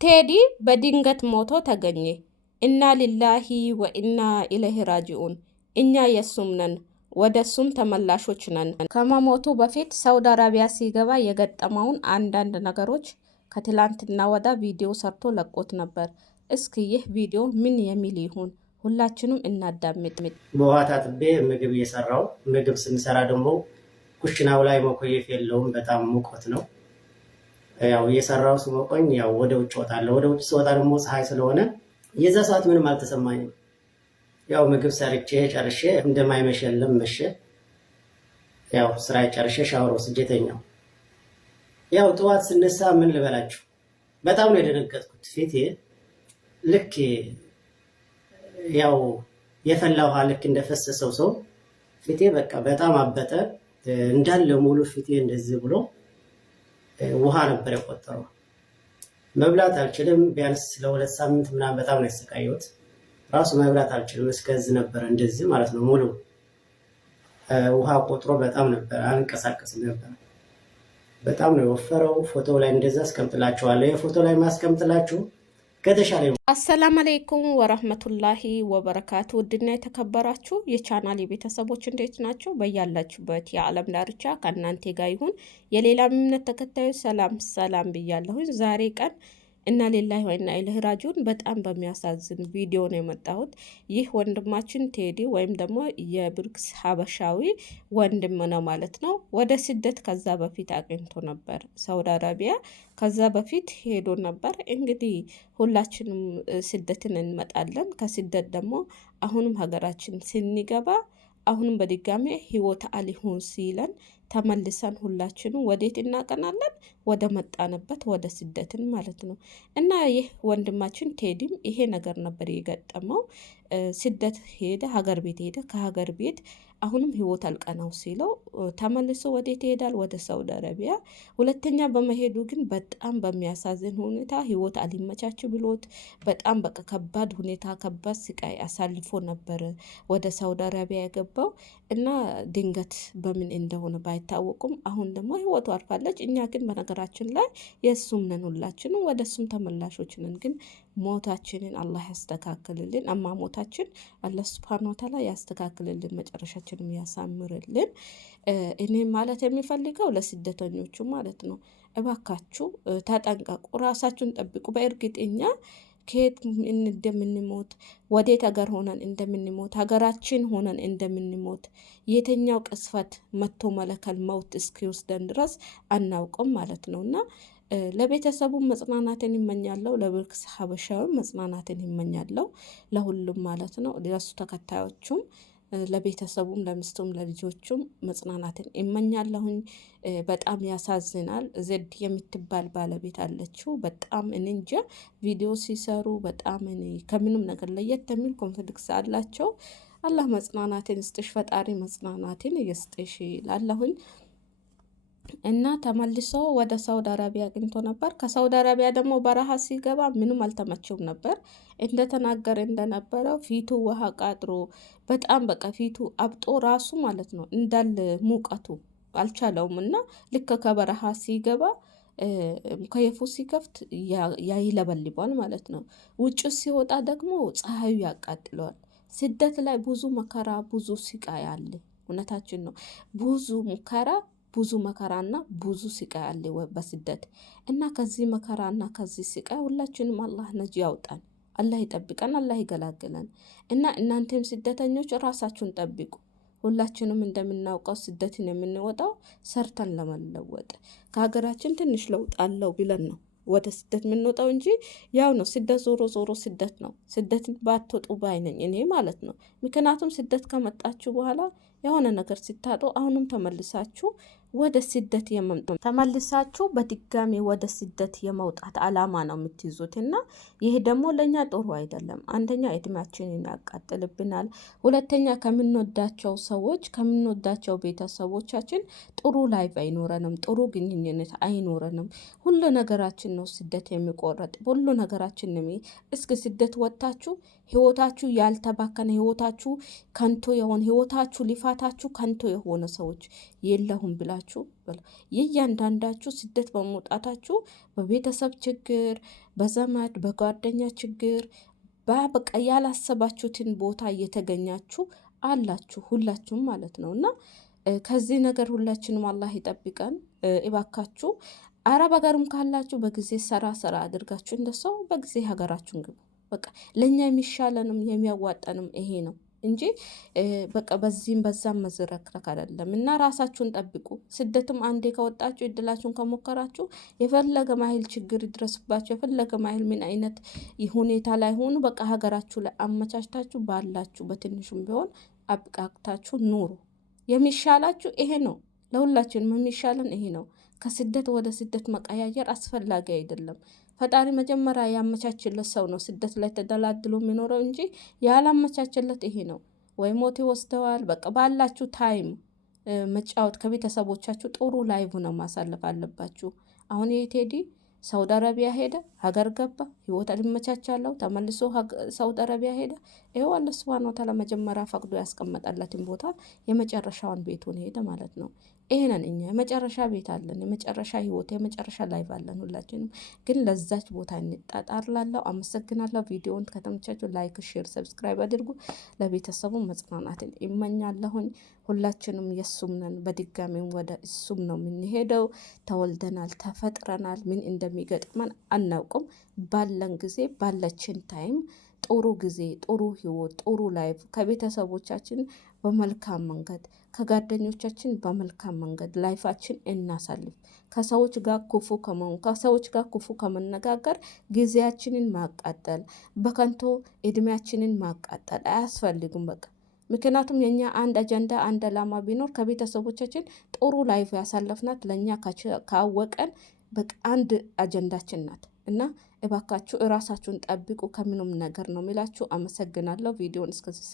ቴዲ በድንገት ሞቶ ተገኘ። ኢና ሊላሂ ወኢና ኢለይሂ ራጂኡን። እኛ የሱም ነን ወደ እሱም ተመላሾች ነን። ከመሞቱ በፊት ሳውዲ አረቢያ ሲገባ የገጠመውን አንዳንድ ነገሮች ከትላንትና ወዳ ቪዲዮ ሰርቶ ለቆት ነበር። እስኪ ይህ ቪዲዮ ምን የሚል ይሁን ሁላችንም እናዳምጥ። በውሃ ታጥቤ ምግብ እየሰራው ምግብ ስንሰራ ደግሞ ኩሽናው ላይ መኮየፍ የለውም፣ በጣም ሙቀት ነው። ያው እየሰራው ስሞቀኝ ያው ወደ ውጭ ወጣለሁ። ወደ ውጭ ስወጣ ደግሞ ፀሐይ ስለሆነ የዛ ሰዓት ምንም አልተሰማኝም። ያው ምግብ ሰርቼ ጨርሼ እንደማይመሽ የለም መሸ። ያው ስራ ጨርሼ ሻወር ወስጄ ተኛው። ያው ጠዋት ስነሳ ምን ልበላችሁ በጣም ነው የደነገጥኩት። ፊቴ ልክ ያው የፈላ ውሃ ልክ እንደፈሰሰው ሰው ፊቴ በቃ በጣም አበጠ። እንዳለ ሙሉ ፊቴ እንደዚህ ብሎ ውሃ ነበር የቆጠረው። መብላት አልችልም። ቢያንስ ለ2 ሳምንት ምናምን በጣም ነው የተሰቃየሁት። ራሱ መብላት አልችልም። እስከዚህ ነበር እንደዚህ ማለት ነው። ሙሉ ውሃ ቆጥሮ በጣም ነበር አንቀሳቀስም ነበር። በጣም ነው የወፈረው። ፎቶ ላይ እንደዛ አስቀምጥላችኋለሁ። የፎቶ ላይ ማስቀምጥላችሁ ከተሻለ። አሰላሙ አለይኩም ወራህመቱላሂ ወበረካቱ። ውድና የተከበራችሁ የቻናል ቤተሰቦች እንዴት ናቸው? በያላችሁበት የዓለም ዳርቻ ከእናንተ ጋር ይሁን። የሌላ እምነት ተከታዮች ሰላም ሰላም ብያለሁኝ። ዛሬ ቀን እና ሊላሂ ወኢና ኢለይሂ ራጂኡን በጣም በሚያሳዝን ቪዲዮ ነው የመጣሁት። ይህ ወንድማችን ቴዲ ወይም ደግሞ የብሩክስ ሀበሻዊ ወንድም ነው ማለት ነው። ወደ ስደት ከዛ በፊት አቅንቶ ነበር ሳውዲ አረቢያ። ከዛ በፊት ሄዶ ነበር። እንግዲህ ሁላችንም ስደትን እንመጣለን። ከስደት ደግሞ አሁንም ሀገራችን ስንገባ አሁንም በድጋሚ ህይወት አሊሁን ሲለን ተመልሰን ሁላችንም ወዴት እናቀናለን? ወደ መጣንበት ወደ ስደትን ማለት ነው። እና ይህ ወንድማችን ቴዲም ይሄ ነገር ነበር የገጠመው። ስደት ሄደ፣ ሀገር ቤት ሄደ። ከሀገር ቤት አሁንም ህይወት አልቀናው ሲለው ተመልሶ ወዴት ይሄዳል? ወደ ሳውዲ አረቢያ። ሁለተኛ በመሄዱ ግን በጣም በሚያሳዝን ሁኔታ ህይወት አሊመቻች ብሎት በጣም በቃ ከባድ ሁኔታ ከባድ ስቃይ አሳልፎ ነበር ወደ ሳውዲ አረቢያ የገባው እና ድንገት በምን እንደሆነ ባይታወቁም አሁን ደግሞ ህይወቱ አልፋለች። እኛ ግን በነገራችን ላይ የእሱም ነን፣ ሁላችንም ወደ እሱም ተመላሾች ነን። ግን ሞታችንን አላህ ያስተካክልልን። ሞታችን አላህ ሱብሃነሁ ወተዓላ ያስተካክልልን፣ መጨረሻችንም ያሳምርልን። እኔ ማለት የሚፈልገው ለስደተኞቹ ማለት ነው፣ እባካችሁ ተጠንቀቁ፣ ራሳችሁን ጠብቁ። በእርግጠኛ ከየት እንደምንሞት ወዴት ሀገር ሆነን እንደምንሞት ሀገራችን ሆነን እንደምንሞት የትኛው ቅስፈት መጥቶ መለከል መውት እስኪወስደን ድረስ አናውቅም ማለት ነው እና ለቤተሰቡ መጽናናትን ይመኛለው። ለብሩክስ ሀበሻዊ መጽናናትን ይመኛለው፣ ለሁሉም ማለት ነው። ለሱ ተከታዮቹም ለቤተሰቡም ለሚስቱም ለልጆቹም መጽናናትን ይመኛለሁኝ። በጣም ያሳዝናል። ዘድ የምትባል ባለቤት አለችው። በጣም እንንጃ ቪዲዮ ሲሰሩ በጣም ከምንም ነገር ለየት የሚል ኮንፊደንስ አላቸው። አላህ መጽናናትን ይስጥሽ፣ ፈጣሪ መጽናናትን ይስጥሽ ላለሁኝ እና ተመልሶ ወደ ሳውዲ አረቢያ አግኝቶ ነበር። ከሳውዲ አረቢያ ደግሞ በረሃ ሲገባ ምንም አልተመቸውም ነበር። እንደተናገረ እንደነበረው ፊቱ ውሃ ቃጥሮ በጣም በቃ ፊቱ አብጦ ራሱ ማለት ነው እንዳለ ሙቀቱ አልቻለውም እና ልክ ከበረሃ ሲገባ ሙከየፉ ሲከፍት ያይለበልባል ማለት ነው። ውጭ ሲወጣ ደግሞ ፀሐዩ ያቃጥለዋል። ስደት ላይ ብዙ መከራ ብዙ ስቃይ አለ። እውነታችን ነው። ብዙ ሙከራ ብዙ መከራና ብዙ ስቃይ አለ በስደት እና ከዚህ መከራና ከዚህ ስቃይ ሁላችንም አላህ ነጂ ያውጣን፣ አላህ ይጠብቀን፣ አላህ ይገላግለን። እና እናንተም ስደተኞች ራሳችሁን ጠብቁ። ሁላችንም እንደምናውቀው ስደትን የምንወጣው ሰርተን ለመለወጥ ከሀገራችን ትንሽ ለውጥ አለው ብለን ነው ወደ ስደት የምንወጣው እንጂ ያው ነው ስደት ዞሮ ዞሮ ስደት ነው። ስደትን ባትወጡ ባይነኝ እኔ ማለት ነው። ምክንያቱም ስደት ከመጣችሁ በኋላ የሆነ ነገር ሲታጡ አሁንም ተመልሳችሁ ወደ ስደት የመምጣት ተመልሳችሁ በድጋሚ ወደ ስደት የመውጣት አላማ ነው የምትይዙት እና ይሄ ደግሞ ለእኛ ጥሩ አይደለም። አንደኛ እድሜያችንን ያቃጥልብናል። ሁለተኛ ከምንወዳቸው ሰዎች ከምንወዳቸው ቤተሰቦቻችን ጥሩ ላይፍ አይኖረንም፣ ጥሩ ግንኙነት አይኖረንም። ሁሉ ነገራችን ነው ስደት የሚቆረጥ ሁሉ ነገራችን ነው። እስኪ ስደት ወጥታችሁ ህይወታችሁ ያልተባከነ ህይወታችሁ ከንቱ የሆነ ህይወታችሁ ሊፋ ልፋታችሁ ከንቶ የሆነ ሰዎች የለሁም ብላችሁ የእያንዳንዳችሁ ስደት በመውጣታችሁ በቤተሰብ ችግር፣ በዘመድ በጓደኛ ችግር በቃ ያላሰባችሁትን ቦታ እየተገኛችሁ አላችሁ ሁላችሁም ማለት ነው። እና ከዚህ ነገር ሁላችንም አላህ ይጠብቀን እባካችሁ። አረብ ሀገርም ካላችሁ በጊዜ ሰራ አድርጋችሁ እንደሰው በጊዜ ሀገራችሁን ግቡ። በቃ ለእኛ የሚሻለንም የሚያዋጠንም ይሄ ነው እንጂ በቃ በዚህም በዛም መዝረክረክ አይደለም። እና ራሳችሁን ጠብቁ። ስደትም አንዴ ከወጣችሁ እድላችሁን ከሞከራችሁ የፈለገ ማይል ችግር ይድረስባችሁ፣ የፈለገ ማይል ምን አይነት ሁኔታ ላይ ሆኑ፣ በቃ ሀገራችሁ ላይ አመቻችታችሁ ባላችሁ በትንሹም ቢሆን አብቃቅታችሁ ኑሩ። የሚሻላችሁ ይሄ ነው። ለሁላችንም የሚሻለን ይሄ ነው። ከስደት ወደ ስደት መቀያየር አስፈላጊ አይደለም። ፈጣሪ መጀመሪያ ያመቻችለት ሰው ነው ስደት ላይ ተደላድሎ የሚኖረው እንጂ ያላመቻችለት ይሄ ነው። ወይ ሞት ይወስደዋል። በቃ ባላችሁ ታይም መጫወት ከቤተሰቦቻችሁ ጥሩ ላይቭ ነው ማሳለፍ አለባችሁ። አሁን የቴዲ ሳውዲ አረቢያ ሄደ፣ ሀገር ገባ፣ ህይወት አልመቻቻለው፣ ተመልሶ ሳውዲ አረቢያ ሄደ። ይኸው አላህ ሱብሃነሁ ወተዓላ መጀመሪያ ፈቅዶ ያስቀመጠለትን ቦታ የመጨረሻውን ቤቱን ሄደ ማለት ነው። ይሄንን እኛ የመጨረሻ ቤት አለን፣ የመጨረሻ ህይወት፣ የመጨረሻ ላይቭ አለን። ሁላችንም ግን ለዛች ቦታ እንጣጣርላለሁ። አመሰግናለሁ። ቪዲዮውን ከተመቻችሁ ላይክ፣ ሼር፣ ሰብስክራይብ አድርጉ። ለቤተሰቡ መጽናናትን ይመኛለሁኝ። ሁላችንም የሱም ነን። በድጋሚም ወደ እሱም ነው የምንሄደው። ተወልደናል፣ ተፈጥረናል። ምን እንደሚገጥመን አናውቅም። ባለን ጊዜ ባለችን ታይም ጥሩ ጊዜ፣ ጥሩ ህይወት፣ ጥሩ ላይፍ ከቤተሰቦቻችን በመልካም መንገድ ከጓደኞቻችን በመልካም መንገድ ላይፋችን እናሳልፍ። ከሰዎች ጋር ክፉ ከመሆን ከሰዎች ጋር ክፉ ከመነጋገር ጊዜያችንን ማቃጠል በከንቶ እድሜያችንን ማቃጠል አያስፈልጉም። በቃ ምክንያቱም የኛ አንድ አጀንዳ አንድ አላማ ቢኖር ከቤተሰቦቻችን ጥሩ ላይፍ ያሳለፍናት ለእኛ ካወቀን በቃ አንድ አጀንዳችን ናት። እና እባካችሁ እራሳችሁን ጠብቁ ከምንም ነገር ነው የሚላችሁ። አመሰግናለሁ ቪዲዮን እስከዚህ